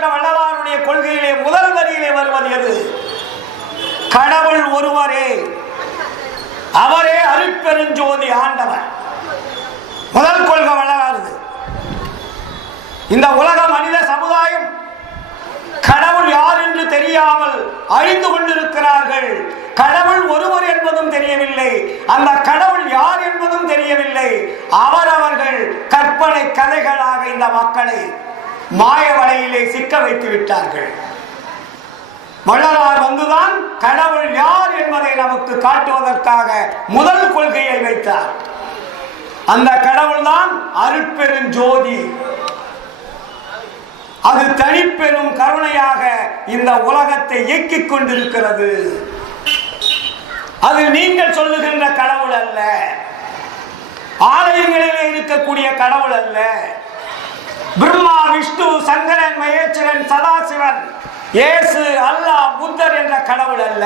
அப்படிப்பட்ட வள்ளலாருடைய கொள்கையிலே முதல் வரியிலே வருவது எது? கடவுள் ஒருவரே, அவரே அருட்பெருஞ்சோதி ஆண்டவர். முதல் கொள்கை வள்ளலாருது. இந்த உலக மனித சமுதாயம் கடவுள் யார் என்று தெரியாமல் அழிந்து கொண்டிருக்கிறார்கள். கடவுள் ஒருவர் என்பதும் தெரியவில்லை, அந்த கடவுள் யார் என்பதும் தெரியவில்லை. அவரவர்கள் கற்பனை கதைகளாக இந்த மக்களை மாய வலையிலே சிக்க வைத்து விட்டார்கள். வள்ளலார் வந்துதான் கடவுள் யார் என்பதை நமக்கு காட்டுவதற்காக முதல் கொள்கையை வைத்தார். அந்த கடவுள் தான் அருட்பெருஞ்சோதி. அது தனிப்பெரும் கருணையாக இந்த உலகத்தை இயக்கிக் கொண்டிருக்கிறது. அது நீங்கள் சொல்லுகின்ற கடவுள் அல்ல, ஆலயங்களிலே இருக்கக்கூடிய கடவுள் அல்ல. பிரம்மா, விஷ்ணு, சங்கரன், மகேஸ்வரன், சதாசிவன், இயேசு, அல்லாஹ், புத்தர் என்ற கடவுள் அல்ல.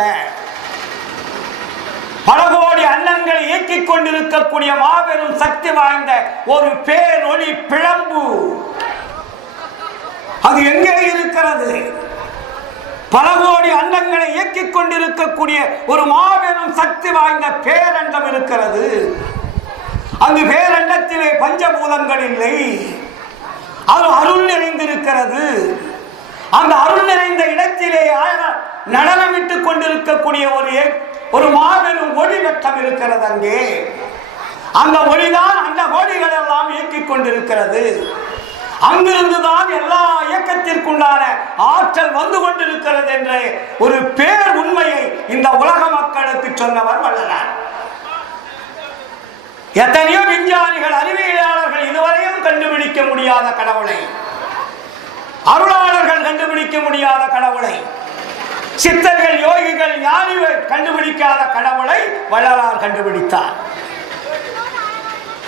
பல கோடி அன்னங்களை இயக்கிக் கொண்டிருக்கக்கூடிய மாபெரும் சக்தி வாய்ந்த ஒரு பேரொளி பிழம்பு. அது எங்கே இருக்கிறது? பல கோடி அண்டங்களை இயக்கிக் கொண்டிருக்கக்கூடிய ஒரு மாபெரும் சக்தி வாய்ந்த பேரண்டம் இருக்கிறது. அந்த பேரண்டத்திலே பஞ்சபூதங்கள் இல்லை, அது அருள் நிறைந்திருக்கிறது. அந்த அருள் நிறைந்த இடத்திலே நடனமிட்டுக் கொண்டிருக்கக்கூடிய ஒரு மாபெரும் ஒளி வட்டம் இருக்கிறது. அங்கே அந்த ஒளிதான் அந்த கோடிகள் எல்லாம் இயக்கிக் கொண்டிருக்கிறது. அங்கிருந்துதான் எல்லா இயக்கத்திற்குண்டான ஆற்றல் வந்து கொண்டிருக்கிறது என்ற ஒரு பேர் உண்மையை இந்த உலக மக்களுக்கு சொன்னவர் வள்ளலார். எத்தனையோ விஞ்ஞானிகள், அறிவியலாளர்கள் இதுவரையும் கண்டுபிடிக்க முடியாத கடவுளை, அருளாளர்கள் கண்டுபிடிக்க முடியாத கடவுளை, சித்தர்கள், யோகிகள், ஞானிகள் கண்டுபிடிக்காத கடவுளை வள்ளலார் கண்டுபிடித்தார்.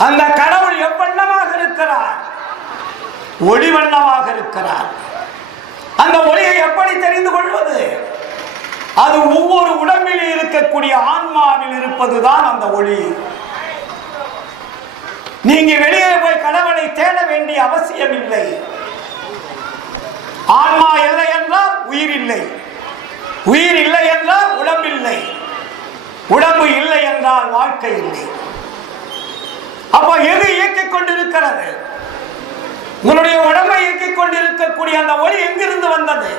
அந்த கடவுள் எவ்வண்ணமாக இருக்கிறார்? ஒளி வண்ணமாக இருக்கிறார். அந்த ஒளியை எப்படி தெரிந்து கொள்வது? அது ஒவ்வொரு உடம்பில் இருக்கக்கூடிய ஆன்மாவில் இருப்பதுதான் அந்த ஒளி. நீங்க வெளியே போய் கடவுளை தேட வேண்டிய அவசியம் இல்லை. ஆன்மா இல்லை என்றால் உயிர் இல்லை, உயிர் இல்லை என்றால் உடம்பில்லை, உடம்பு இல்லை என்றால் வாழ்க்கை இல்லை. அப்ப எது இயக்கிக் கொண்டிருக்கிறது? உங்களுடைய உடம்பை இயக்கிக் கொண்டிருக்கக்கூடிய அந்த ஒளி எங்கிருந்து வந்தது?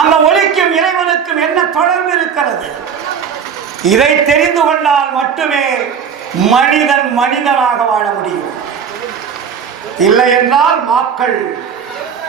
அந்த ஒளிக்கும் இறைவனுக்கும் என்ன தொடர்பு இருக்கிறது? இதை தெரிந்து கொண்டால் மட்டுமே மனிதன் மனிதனாக வாழ முடியும். இல்லை என்றால் மக்கள்